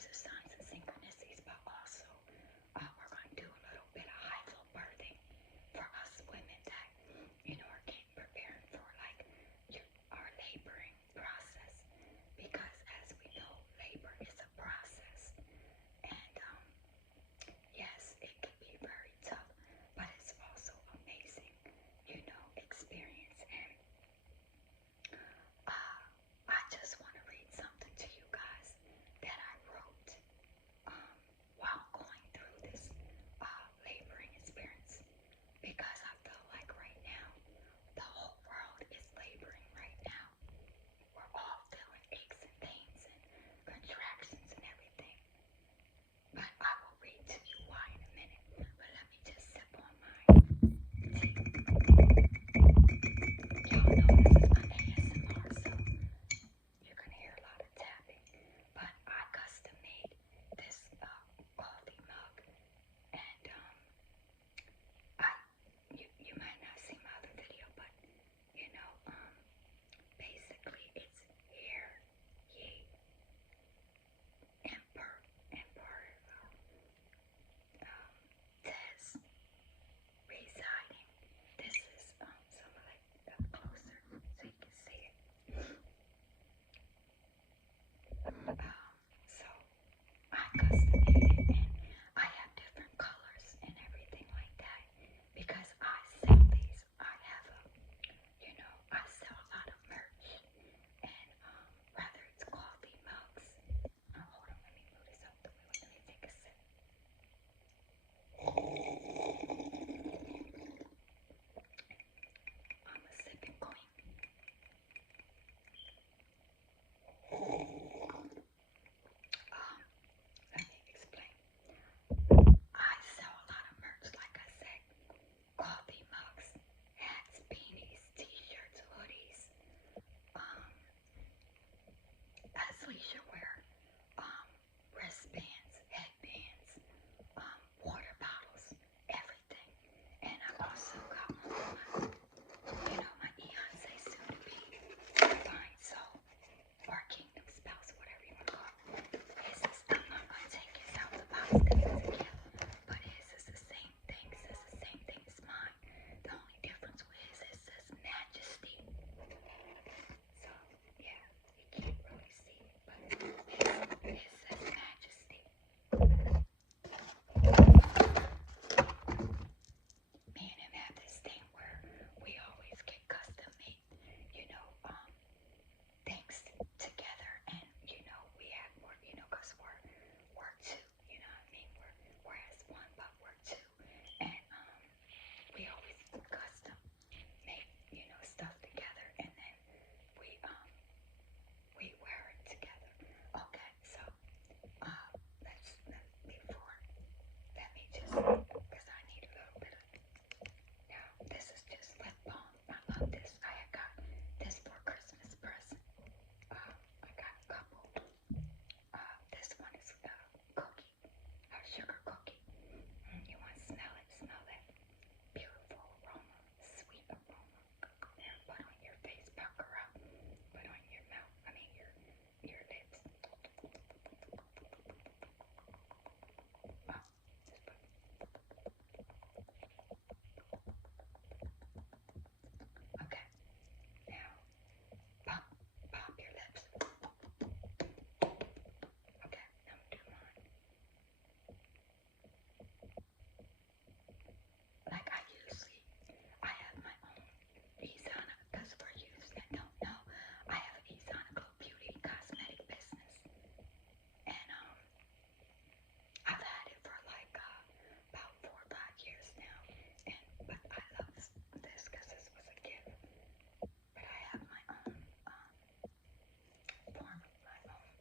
these are signs and synchronicities, but also we're going to do a little bit of high flow birthing for us women that, are getting preparing for like our laboring process. Because as we know, labor is a process. And yes, it can be very tough, but it's also amazing, experience. And I just want to read something to you guys that I wrote while going through this laboring experience, because I feel like right now the whole world is laboring right now. We're all feeling aches and pains and contractions and everything. But I will read to you why in a minute. But let me just sip on my tea. Y'all know this is my ASMR, so you're gonna hear a lot of tapping. But I custom made this coffee mug, and you might not see my other video, but basically it's here, ye, emperor, Teaz residing. This is some like up closer so you can see it. So I custom made it, and I have different colors and everything like that because I sell these. I have I sell a lot of merch, and rather it's coffee mugs. Hold on, let me move this out the way. Let me take a sip. I'm a sipping queen. Let me explain. I sell a lot of merch, like I said. Coffee mugs, hats, beanies, t-shirts, hoodies, athleisure wear, wristbands, headbands, water bottles, everything. And I also got one for my fiance soon to be fine soul or kingdom spouse, whatever you want to call it. His is, I'm not going to take his out the box because it's a gift, but his is the same thing. Says the same thing as mine. The only difference with his is says Majesty. So yeah, you can't really see it, but his says Majesty. Me and him have this thing where we always get custom made, things together, and we have more, because we're two, you know what I mean? We're as one, but we're two, and we always custom make stuff together, and then we wear it together. Okay, so before, let me just, because I need a little bit of, now this is just lip balm. I love this. I had got this for Christmas present. I got a couple. This one is cookie, sugar cookie. You want to smell it? Smell that beautiful aroma, sweet aroma. There, put on your face, pucker up. Put on your mouth. I mean your lips. Okay. Now pop your lips. Okay, now do mine. Like I have my own Izana, because for you that don't know, I have an Izana Glow Beauty cosmetic business, and I've had it for like about 4 or 5 years now, but I love this because this was a gift. But I have my own form of my own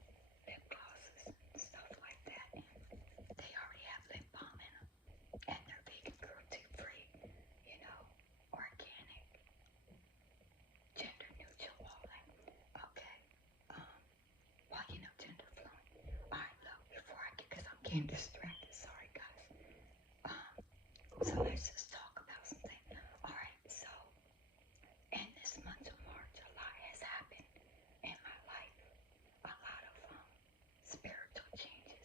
lip glosses and stuff like that, and they already have lip balm in them, and they're vegan, cruelty free, organic, gender neutral, all that. Okay. Well, gender fluid. Alright, look, before I get, because I'm getting distracted, sorry guys. So let's just talk about something. Alright, so in this month of March, a lot has happened in my life. A lot of spiritual changes.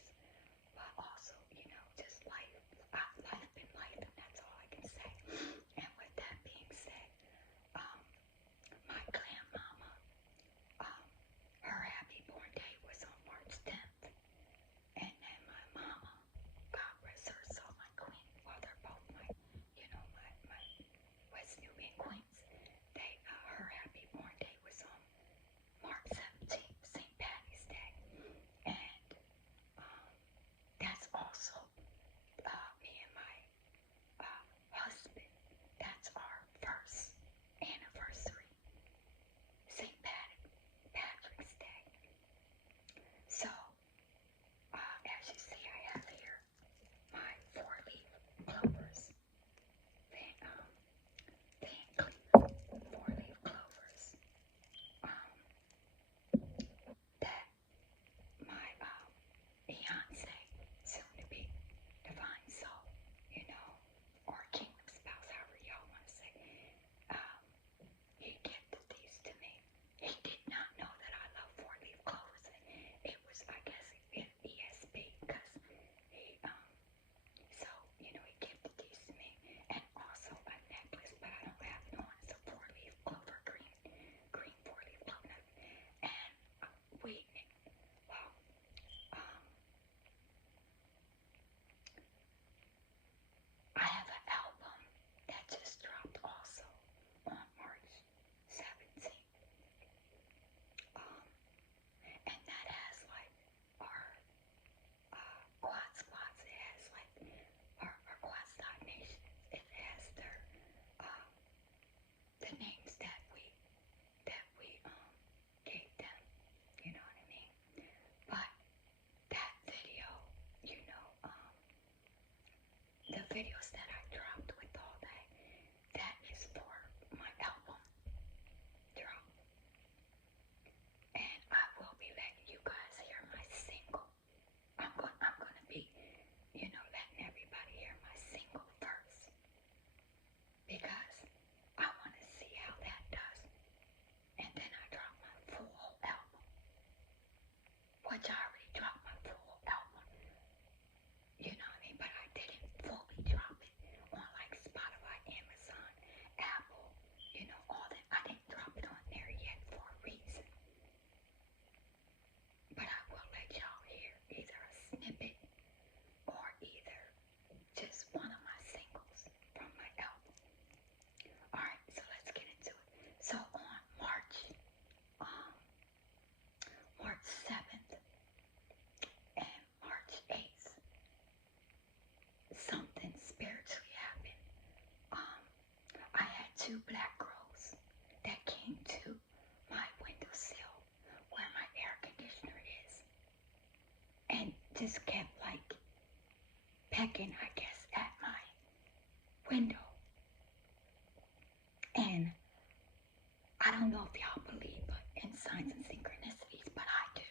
don't know if y'all believe in signs and synchronicities, but I do,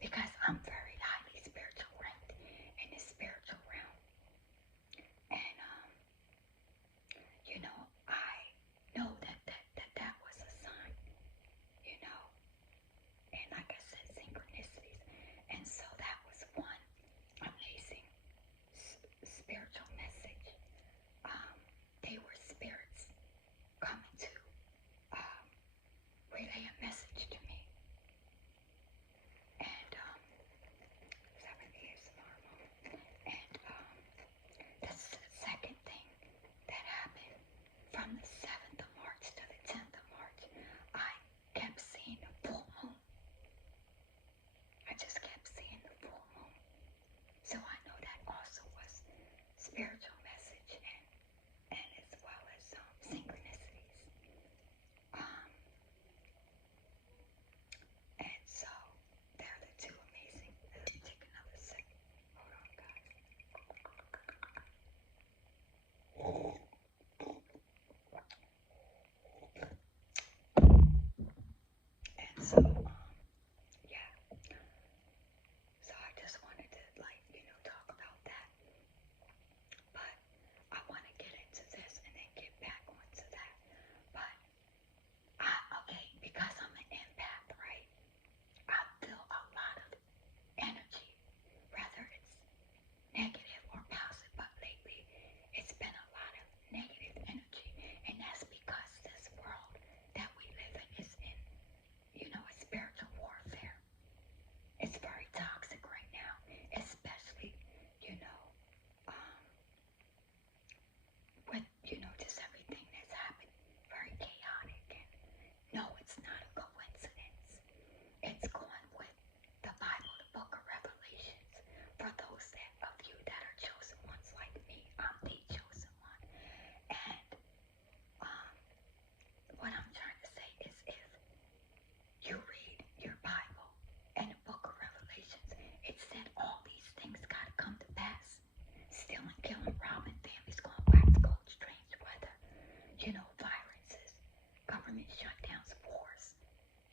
because I'm very highly spiritual ranked in the spiritual realm. And I know that was a sign, and like I said, synchronicities. And so that was one amazing spiritual message. They were spirits coming to relay a message to me. And the second thing that happened from the 7th of March to the 10th of March, I kept seeing the full moon. I just kept seeing the full moon. So I know that also was spiritual message and as well as synchronicities. And so they're the two amazing. Let me take another second. Hold on, guys. And so, yeah. So I just wanted to, talk about that. But I want to get into this and then get back onto that. But, because I'm an empath, right? I feel a lot of energy, whether it's negative or positive, but lately it's been a lot of negative energy, and that's because this world that we live in is in, a spiritual warfare. It's very toxic right now, especially, with, just everything that's happened, very chaotic, and no, it's not a coincidence. It's going with the Bible, the book of Revelations. For those of you that are chosen ones like me, I'm the chosen one. And what I'm trying to say is, if you read your Bible and the book of Revelations, it said all these things got to come to pass. Stealing, killing, robbing, families going wax cold, strange weather, viruses, government shutdowns, wars,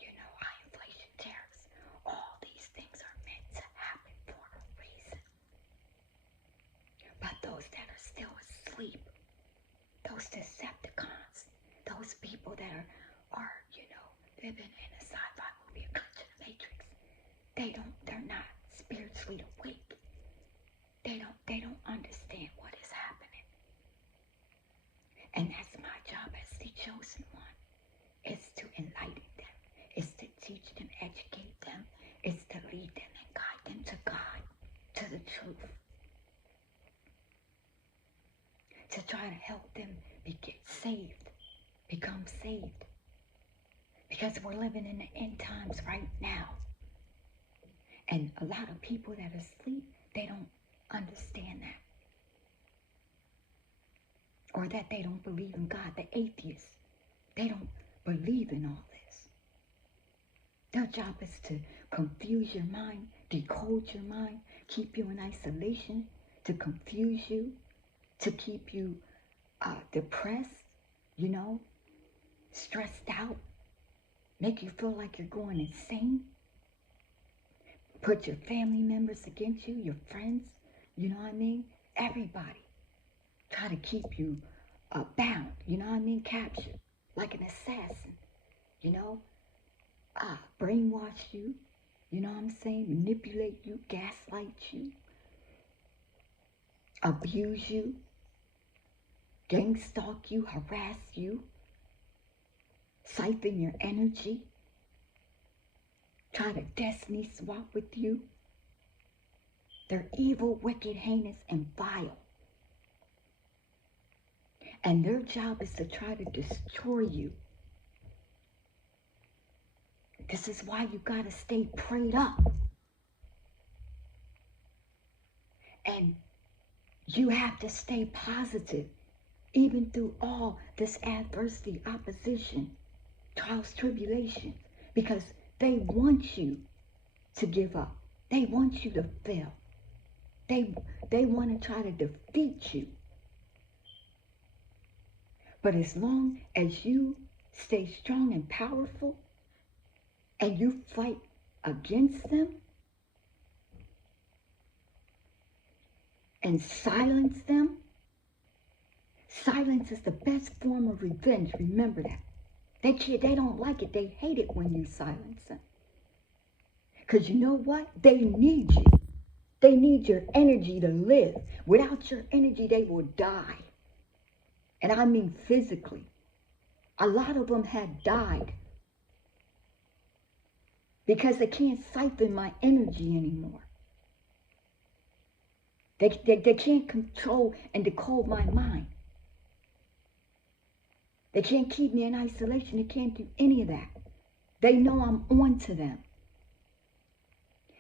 high inflation, tariffs. All these things are meant to happen for a reason. But those that are still asleep, those Decepticons, those people that are living in a sci-fi movie, a glitch in the Matrix, they're not spiritually awake. They don't understand what is happening. And that's my job as the chosen one, is to enlighten them, is to teach them, educate them, is to lead them and guide them to God, to the truth, to try to help them become saved. Because we're living in the end times right now. And a lot of people that are asleep, they don't understand that. Or that they don't believe in God. The atheists, they don't believe in all this. Their job is to confuse your mind, decode your mind, keep you in isolation, to confuse you, to keep you depressed, stressed out, make you feel like you're going insane, put your family members against you, your friends, everybody. Try to keep you bound, captured, like an assassin, brainwash you, manipulate you, gaslight you, abuse you, gang stalk you, harass you, siphon your energy, try to destiny swap with you. They're evil, wicked, heinous, and vile. And their job is to try to destroy you. This is why you got to stay prayed up. And you have to stay positive, even through all this adversity, opposition, trials, tribulations, because they want you to give up. They want you to fail. They want to try to defeat you. But as long as you stay strong and powerful, and you fight against them and silence them. Silence is the best form of revenge. Remember that. They don't like it. They hate it when you silence them. Because you know what? They need you. They need your energy to live. Without your energy, they will die. And I mean physically. A lot of them had died because they can't siphon my energy anymore. They can't control and decode my mind. They can't keep me in isolation. They can't do any of that. They know I'm on to them.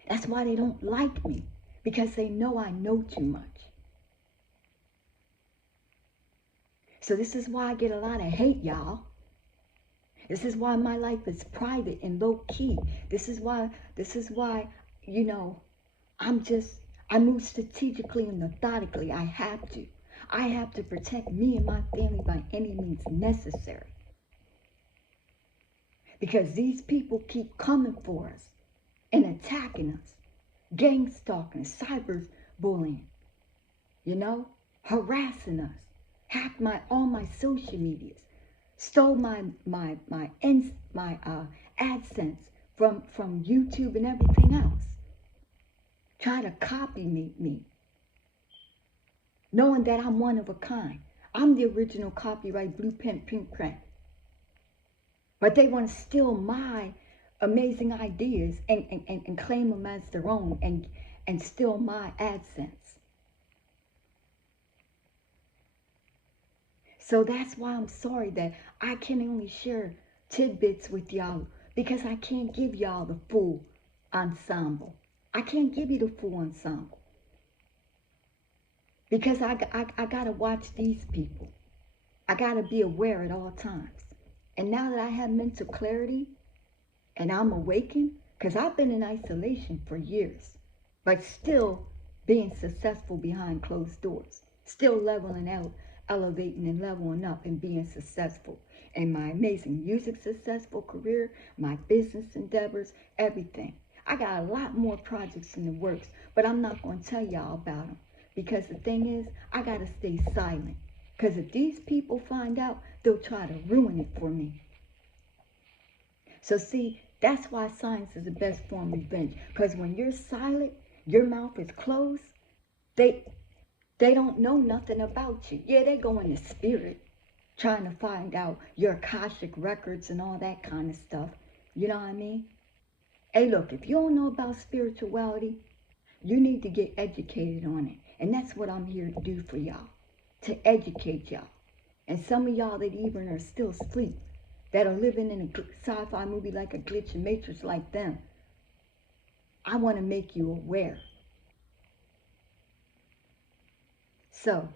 That's why they don't like me, because they know I know too much. So this is why I get a lot of hate, y'all. This is why my life is private and low key. This is why, you know, I move strategically and methodically. I have to. I have to protect me and my family by any means necessary. Because these people keep coming for us and attacking us, gang stalking, cyber bullying, you know, harassing us, hacked all my social medias, stole my AdSense from YouTube and everything else. Try to copy me, knowing that I'm one of a kind. I'm the original copyright blueprint print. But they want to steal my amazing ideas and claim them as their own and steal my AdSense. So that's why I'm sorry that I can only share tidbits with y'all, because I can't give y'all the full ensemble. I can't give you the full ensemble. Because I got to watch these people. I got to be aware at all times. And now that I have mental clarity and I'm awakened, because I've been in isolation for years, but still being successful behind closed doors, still leveling out, elevating and leveling up and being successful in my amazing music successful career, my business endeavors, everything. I got a lot more projects in the works, but I'm not going to tell y'all about them, because the thing is, I got to stay silent. Because if these people find out, they'll try to ruin it for me. So see, that's why silence is the best form of revenge. Because when you're silent, your mouth is closed, they don't know nothing about you. Yeah, they go in the spirit, trying to find out your Akashic records and all that kind of stuff. You know what I mean? Hey, look, if you don't know about spirituality, you need to get educated on it. And that's what I'm here to do for y'all, to educate y'all. And some of y'all that even are still asleep, that are living in a sci-fi movie like a glitch and matrix like them, I want to make you aware. So,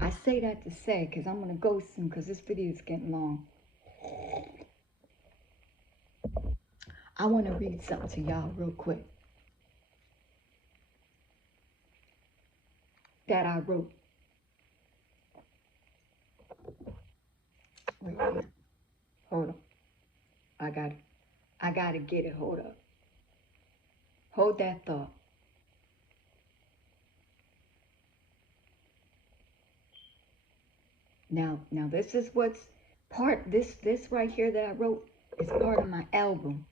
I say that to say, because I'm going to go soon, because this video is getting long. I want to read something to y'all real quick that I wrote. Wait a minute. Hold on. I got to get it. Hold up. Hold that thought. Now this is what's part, this right here that I wrote is part of my album.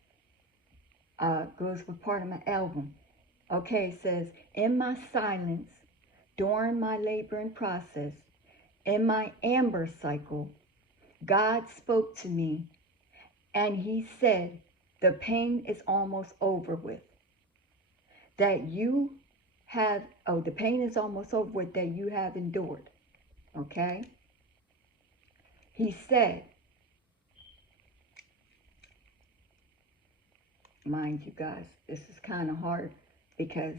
Goes with part of my album. Okay, it says, in my silence, during my laboring process, in my amber cycle, God spoke to me and he said, the pain is almost over with. That you have, the pain is almost over with that you have endured. Okay? He said, mind you guys, this is kind of hard because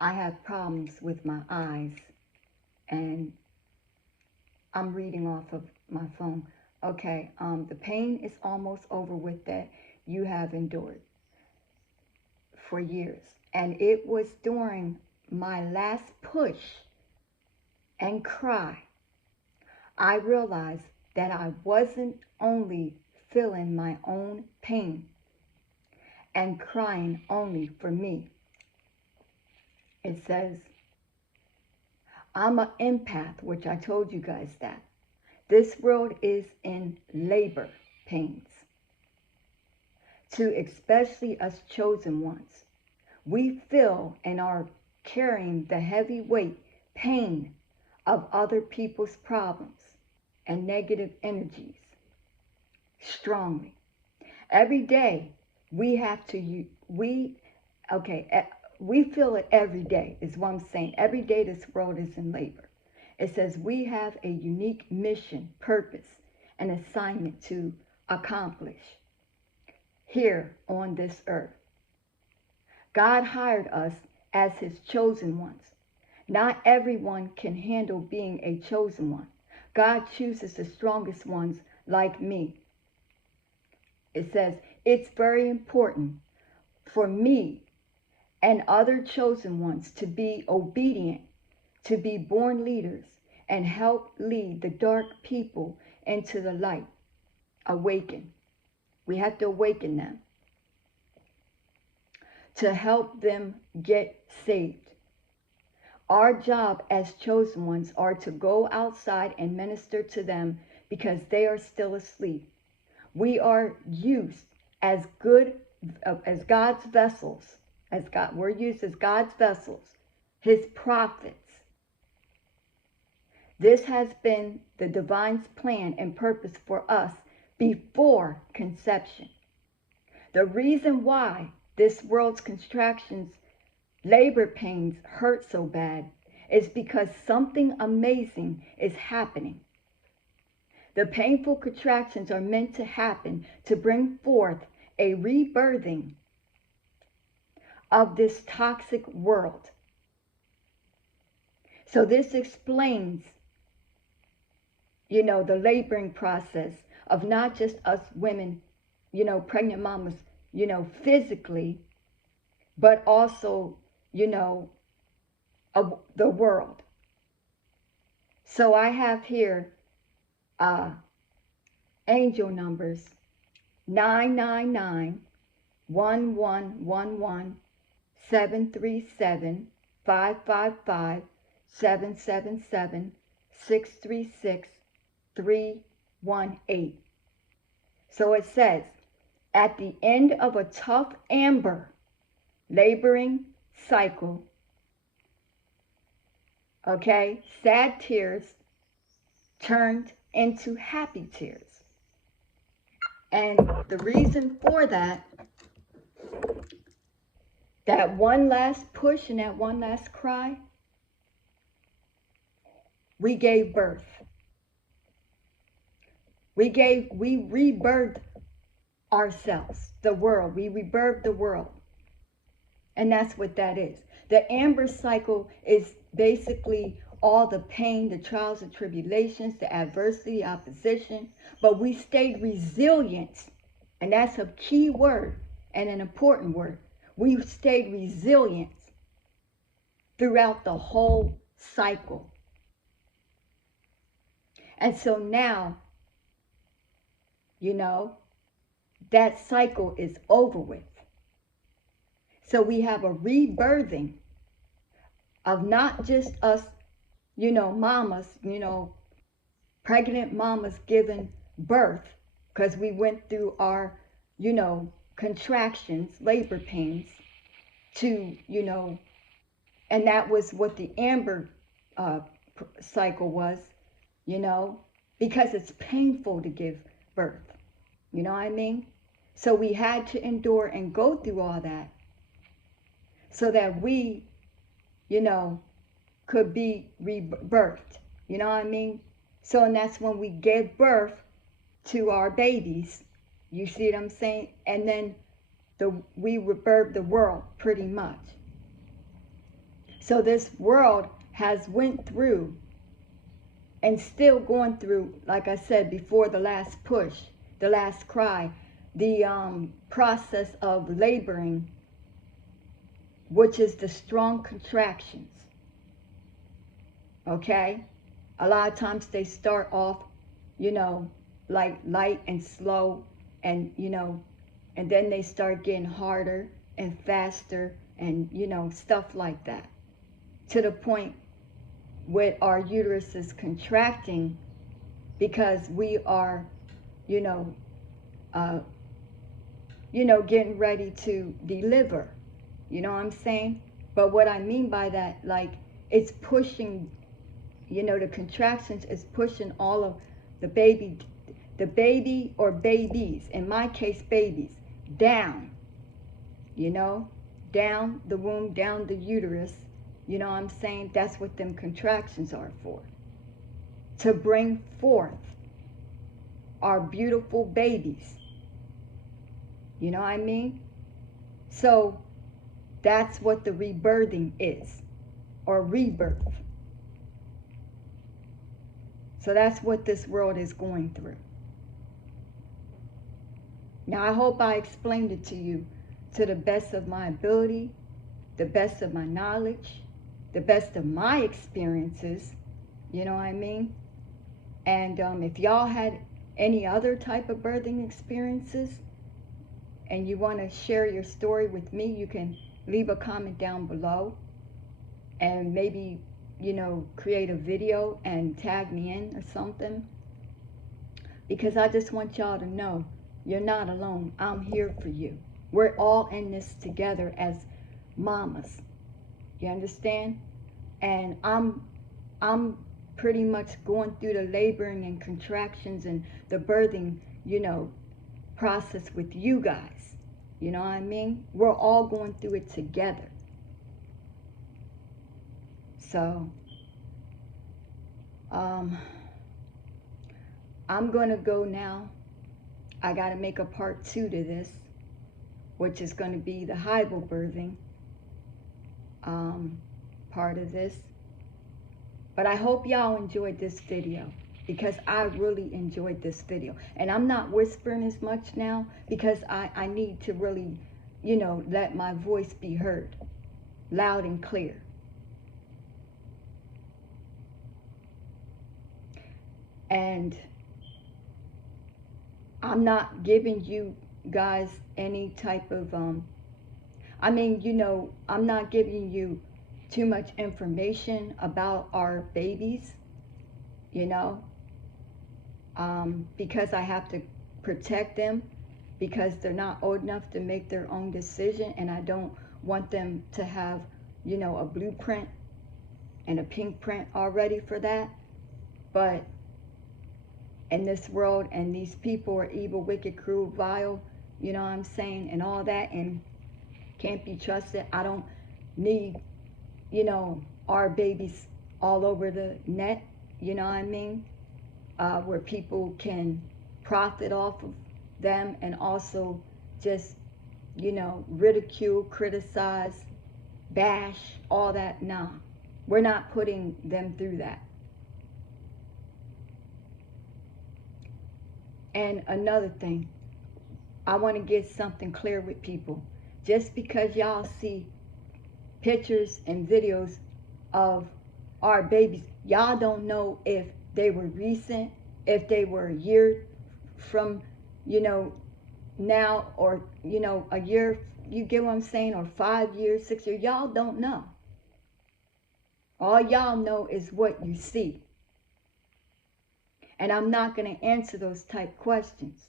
I have problems with my eyes and I'm reading off of my phone. Okay, the pain is almost over with that you have endured for years. And it was during my last push and cry, I realized that I wasn't only feeling my own pain and crying only for me. It says, I'm an empath, which I told you guys that. This world is in labor pains. To especially us chosen ones, we feel and are carrying the heavy weight, pain of other people's problems and negative energies strongly. Every day we have to, we feel it every day is what I'm saying. Every day this world is in labor. It says we have a unique mission, purpose, and assignment to accomplish here on this earth. God hired us as his chosen ones. Not everyone can handle being a chosen one. God chooses the strongest ones like me. It says, it's very important for me and other chosen ones to be obedient, to be born leaders, and help lead the dark people into the light. Awaken. We have to awaken them to help them get saved. Our job as chosen ones are to go outside and minister to them because they are still asleep. We are used as God's vessels, we're used as God's vessels, his prophets. This has been the divine's plan and purpose for us before conception. The reason why this world's contractions, labor pains hurt so bad is because something amazing is happening. The painful contractions are meant to happen to bring forth a rebirthing of this toxic world. So this explains, the laboring process of not just us women, pregnant mamas, physically, but also, of the world. So I have here angel numbers 999, 1111, 737, 555, 777, 636, 318. So it says, at the end of a tough amber laboring cycle, sad tears turned into happy tears. And the reason for that one last push and that one last cry, we gave birth. We rebirthed ourselves, the world. We rebirthed the world. And that's what that is. The amber cycle is basically all the pain, the trials and tribulations, the adversity, opposition, but we stayed resilient. And that's a key word and an important word. We stayed resilient throughout the whole cycle. And so now, that cycle is over with. So we have a rebirthing of not just us, mamas, pregnant mamas giving birth, because we went through our, contractions, labor pains, to, and that was what the amber cycle was, because it's painful to give birth. You know what I mean? So we had to endure and go through all that so that we, could be rebirthed. You know what I mean? So, and that's when we gave birth to our babies. You see what I'm saying? And then we rebirthed the world pretty much. So this world has went through and still going through, like I said before, the last push, the last cry, the process of laboring, which is the strong contractions. Okay? A lot of times they start off, you know, like light and slow, and, you know, and then they start getting harder and faster, and, you know, stuff like that, to the point with our uterus is contracting because we are, you know, uh, getting ready to deliver. You know what I'm saying? But what I mean by that, like, it's pushing, you know, the contractions is pushing all of the baby or babies, in my case, babies, down, you know, down the womb, down the uterus. You know what I'm saying? That's what them contractions are for. To bring forth our beautiful babies. You know what I mean? So that's what the rebirthing is, or rebirth. So that's what this world is going through. Now, I hope I explained it to you to the best of my ability, the best of my knowledge, the best of my experiences. You know what I mean? And if y'all had any other type of birthing experiences and you want to share your story with me, you can leave a comment down below and maybe, you know, create a video and tag me in or something. Because I just want y'all to know you're not alone. I'm here for you. We're all in this together as mamas. You understand? And I'm pretty much going through the laboring and contractions and the birthing, you know, process with you guys. You know what I mean? We're all going through it together. So, I'm going to go now. I got to make a part 2 to this, which is going to be the hybrid part of this. But I hope y'all enjoyed this video, because I really enjoyed this video. And I'm not whispering as much now because I need to really, you know, let my voice be heard loud and clear. And I'm not giving you guys any type of, I mean, you know, I'm not giving you too much information about our babies, you know, because I have to protect them, because they're not old enough to make their own decision, and I don't want them to have, you know, a blueprint and a pink print already for that. But in this world, and these people are evil, wicked, cruel, vile, you know what I'm saying, and all that, and can't be trusted. I don't need, you know, our babies all over the net, you know what I mean, where people can profit off of them and also just, you know, ridicule, criticize, bash, all that. No, we're not putting them through that. And another thing, I want to get something clear with people. Just because y'all see pictures and videos of our babies, y'all don't know if they were recent, if they were a year from, you know, now, or, you know, a year, you get what I'm saying, or 5 years, 6 years. Y'all don't know. All y'all know is what you see. And I'm not going to answer those type questions.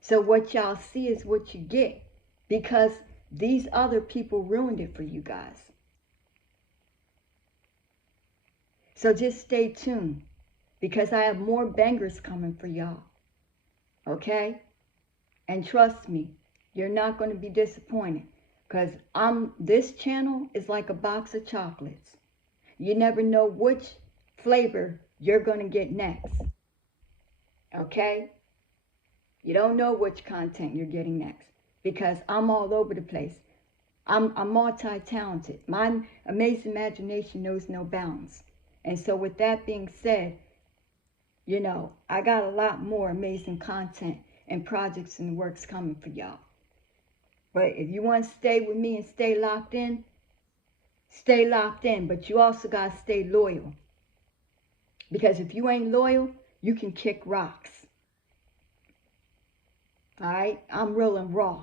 So what y'all see is what you get, because these other people ruined it for you guys. So just stay tuned, because I have more bangers coming for y'all. Okay? And trust me, you're not going to be disappointed, because this channel is like a box of chocolates. You never know which flavor you're going to get next. Okay? You don't know which content you're getting next, because I'm all over the place. I'm multi-talented. My amazing imagination knows no bounds. And so with that being said, you know, I got a lot more amazing content and projects and works coming for y'all. But if you want to stay with me and stay locked in, but you also got to stay loyal. Because if you ain't loyal, You can kick rocks. All right? I'm real and raw.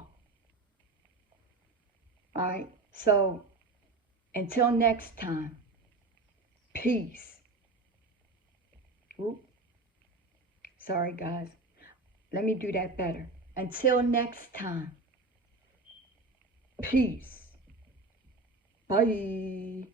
All right? So, until next time, peace. Oop. Sorry, guys. Let me do that better. Until next time, peace. Bye.